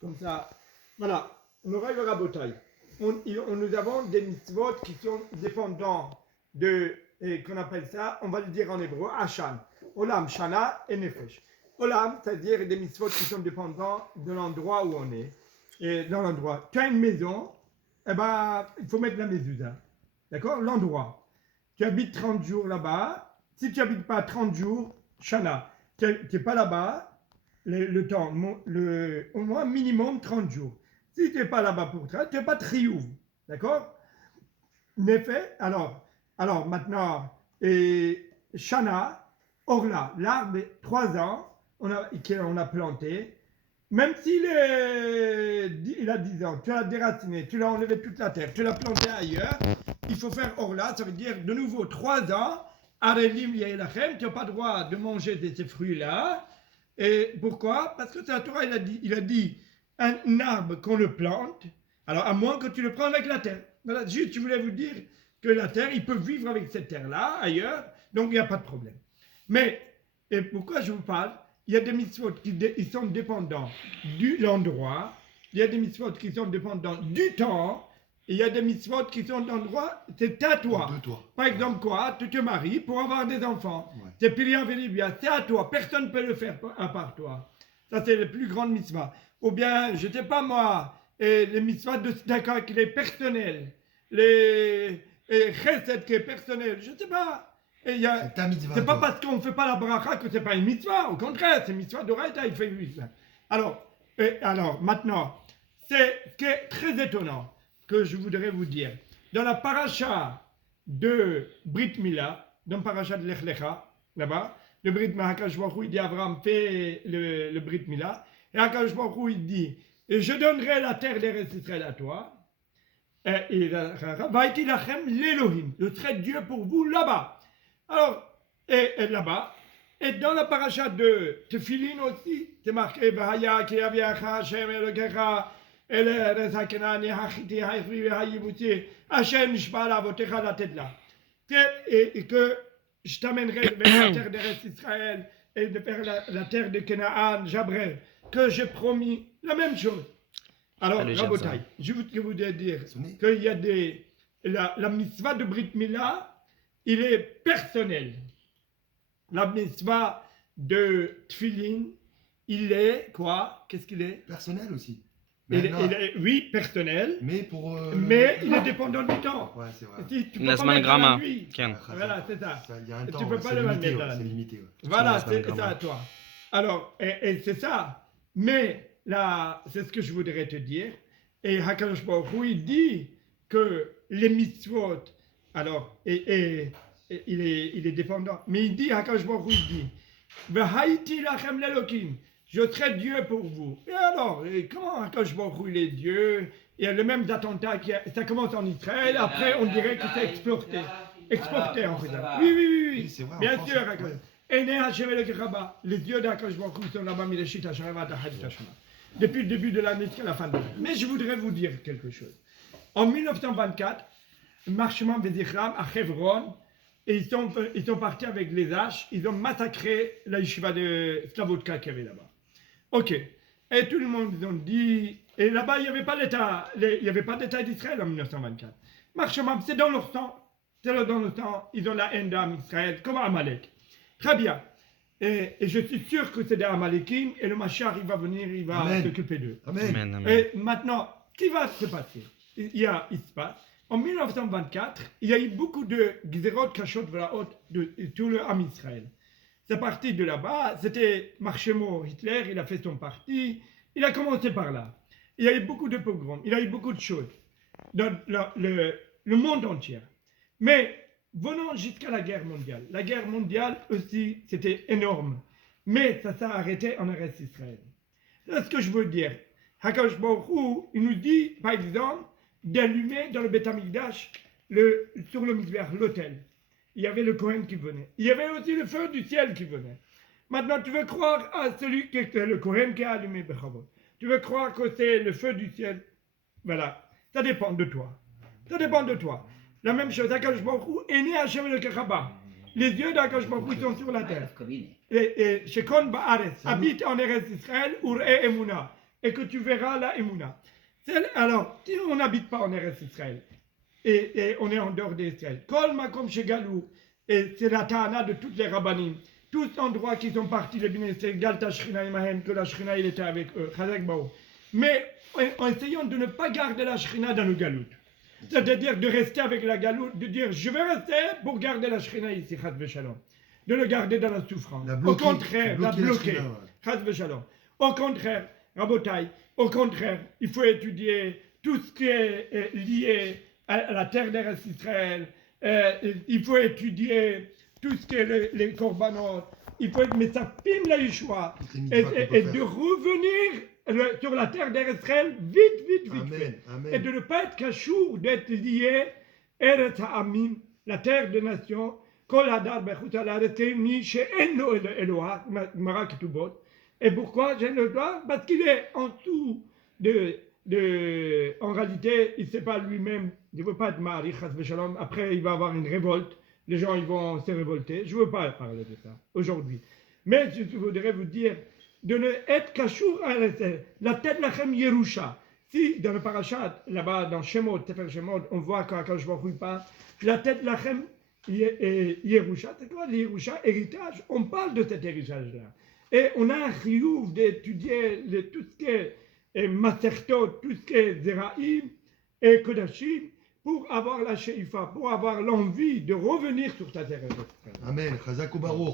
Comme ça. Voilà. On aura le rabotaille. Nous avons des mitzvot qui sont dépendants de, qu'on appelle ça, on va le dire en hébreu, Hashan. Olam, Shana et Nefesh. Olam, c'est-à-dire des mitzvot qui sont dépendants de l'endroit où on est. Et dans l'endroit, tu as une maison, eh ben, il faut mettre la mezouza. D'accord? L'endroit. Tu habites 30 jours là-bas. Si tu n'habites pas 30 jours, Shana, tu n'es pas là-bas, le temps, au moins minimum 30 jours. Si tu n'es pas là-bas pour ça, tu n'es pas triouf. D'accord? Nefesh, alors maintenant, Shana, Orla, l'arbre, 3 ans, on a planté, même s'il il a 10 ans, tu l'as déraciné, tu l'as enlevé toute la terre, tu l'as planté ailleurs, il faut faire Orla, ça veut dire de nouveau 3 ans, Arelim Yaelachem, tu n'as pas le droit de manger de ces fruits-là. Et pourquoi? Parce que la Torah, il a dit un arbre qu'on le plante, alors à moins que tu le prennes avec la terre. Voilà, juste, je voulais vous dire que la terre, il peut vivre avec cette terre-là, ailleurs, donc il n'y a pas de problème. Mais, et pourquoi je vous parle? Il y a des mitzvot qui sont dépendants de l'endroit, il y a des mitzvot qui sont dépendants du temps, et il y a des mitzvot qui sont d'endroit, c'est à toi. Par exemple, quoi? Tu te maries pour avoir des enfants. Ouais. C'est Piria Velibia, c'est à toi. Personne ne peut le faire à part toi. Ça, c'est la plus grande mitzvah. Ou bien, je ne sais pas moi, les mitzvahs de Tzedaka qui est personnel, les chesed qui est personnel, je ne sais pas. C'est ta mitzvah. C'est pas parce qu'on ne fait pas la bracha que ce n'est pas une mitzvah. Au contraire, c'est une mitzvah d'Oraita, il fait une mitzvah. Alors, maintenant, c'est ce qui est très étonnant que je voudrais vous dire. Dans la paracha de Brit Mila, dans la paracha de Lech Lecha, là-bas, le Brit Mila, Hakadosh Baruch Hu, il dit Abraham fait le Brit Mila, et Hakadosh Baruch Hu, il dit, et je donnerai la terre d'Eretz Israël à toi, et Vaïti Lachem l'Elohim, je serai Dieu pour vous là-bas. Alors, et là-bas, et dans la paracha de Tefillin aussi, c'est marqué Vahaya ki aviacha Hashem Elokecha El Eretz HaKenani Hachiti Haifri Hayivuti Hashem Nishba Lavotecha la tête là. Et que je t'amènerai vers la terre d'Eretz Israël et vers la terre de Canaan, Jabrel, que j'ai promis la même chose. Alors, Rabotai, je voudrais dire qu'il y a la mitzvah de Brit Mila, il est personnel. La mitzvah de Tfilin, il est quoi? Qu'est-ce qu'il est? Personnel aussi. Oui, personnel. Mais il est dépendant du temps. Ouais, c'est vrai. Si, tu peux pas mettre la nuit. Voilà, c'est ça. Il y a un temps, tu peux pas le mettre là. C'est limité. Ouais. Voilà, c'est ça à toi. Alors, et c'est ça. Mais là, c'est ce que je voudrais te dire. Et Hakadosh Baruch Hu, il dit que les mitzvot, alors, il est dépendant. Mais il dit, Hakadosh Baruch Hu, il dit, V'haïti lachem l'Elokim, je serai Dieu pour vous. Et alors, comment Hakadosh Baruch Hu, il est Dieu? Il y a le même attentat, ça commence en Israël, après on dirait que c'est exporté en fait. Oui, c'est vrai, bien sûr, Hakadosh. Les yeux d'Hakadosh Baruch Hu sont là-bas, depuis le début de l'année jusqu'à la fin de l'année. Mais je voudrais vous dire quelque chose. En 1924, Marchement Vézichram à Hebron, et ils sont partis avec les haches, ils ont massacré la yeshiva de Slavotka qu'il y avait là-bas. Ok. Et tout le monde, ils ont dit, et là-bas, il n'y avait pas d'État d'Israël en 1924. Marchement, c'est dans leur temps. C'est dans leur temps, ils ont la haine d'Am Israël, comme Amalek. Très bien. Et je suis sûr que c'est des Amalekim, et le Mashiach, il va venir, il va s'occuper d'eux. Amen. Et maintenant, ce qui va se passer? Il se passe. En 1924, il y a eu beaucoup de Gzerot Kashot Vraot de tout le Ham Israël. C'est parti de là-bas, c'était Marchemo Hitler, il a fait son parti, il a commencé par là. Il y a eu beaucoup de pogroms, il y a eu beaucoup de choses dans le monde entier. Mais venons jusqu'à la guerre mondiale. La guerre mondiale aussi, c'était énorme. Mais ça s'est arrêté en Eretz Israël. C'est ce que je veux dire. Hakadosh Baruch Hu, il nous dit, par exemple, d'allumer dans le Beth Amikdash, sur le Mizbeach, l'autel. Il y avait le Kohen qui venait. Il y avait aussi le feu du ciel qui venait. Maintenant, tu veux croire à celui qui est le Kohen qui a allumé Bechavot. Tu veux croire que c'est le feu du ciel. Voilà. Ça dépend de toi. Ça dépend de toi. La même chose, Hakadosh Baruch Hu est né à Hashem le Kechaba. Les yeux d'Hakadosh Baruch Hu sont sur la terre. Et Shekon Ba'aretz habite en Eretz Israël, Ur et Emouna. et que tu verras la Emouna. Alors, si on n'habite pas en Eretz Israël, et on est en dehors d'Israël, Kol Makom Shegalou, et c'est la Ta'ana de toutes les rabbanim, tous endroits qui sont partis, les Bnei Israël, Galta Shrina Imahem, que la Shrina il était avec eux, Chazak Bao. Mais en essayant de ne pas garder la Shrina dans le galout. C'est-à-dire de rester avec la galoute, de dire je vais rester pour garder la Shrina ici, Chaz Veshalom. De le garder dans la souffrance. Au contraire, la bloquer, Chaz Veshalom. Au contraire, Rabotai, au contraire, il faut étudier tout ce qui est lié à la terre d'Eretz Israël. Il faut étudier tout ce qui est les korbanot. Il faut être Metsapim la Yeshua. Et de revenir sur la terre d'Israël vite fait. Amen. Et de ne pas être cachour, d'être lié Eretz Ha'amim, la terre des nations, Kol Hadar Bechut Ha'aretz Keini She'eno Eloha, Gemara Ketubot. Et pourquoi j'ai le droit? Parce qu'il est en dessous en réalité, il ne sait pas lui-même, il ne veut pas être Ma'ari, Chas V'Shalom. Après, il va avoir une révolte. Les gens, ils vont se révolter. Je ne veux pas parler de ça aujourd'hui. Mais je voudrais vous dire de ne être qu'Achour à la tête lachem Yerusha. Si dans le parachat, là-bas, dans Shemot, Sefer Shemot, on voit quand je ne pas, la tête lachem Yerusha, c'est quoi Yerusha, héritage? On parle de cet héritage-là. Et on a un chiyuv d'étudier tout ce qui est Masertot, tout ce qui est Zeraïm et Kodashim, pour avoir la sheifa, pour avoir l'envie de revenir sur ta terre. Amen. Chazak ou Baruch.